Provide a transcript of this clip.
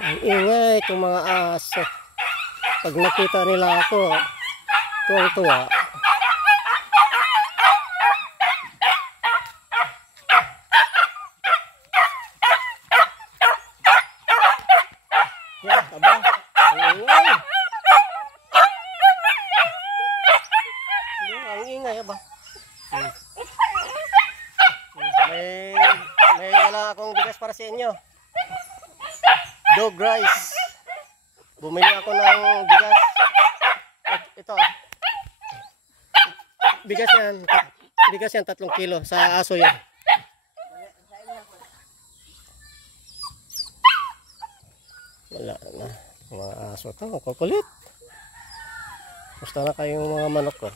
Ang ingay itong mga aso. Pag nakita nila ako, tuwang-tuwa. Yan, aba. Ang ingay. Ang ingay, aba. May dala akong bigas para sa inyo. Dog rice. Bumili ako ng bigas. Ito. Bigas yan 3 kilo sa aso yan. Wala na. Mga aso to, kukulit. Basta na kayong mga manok ko.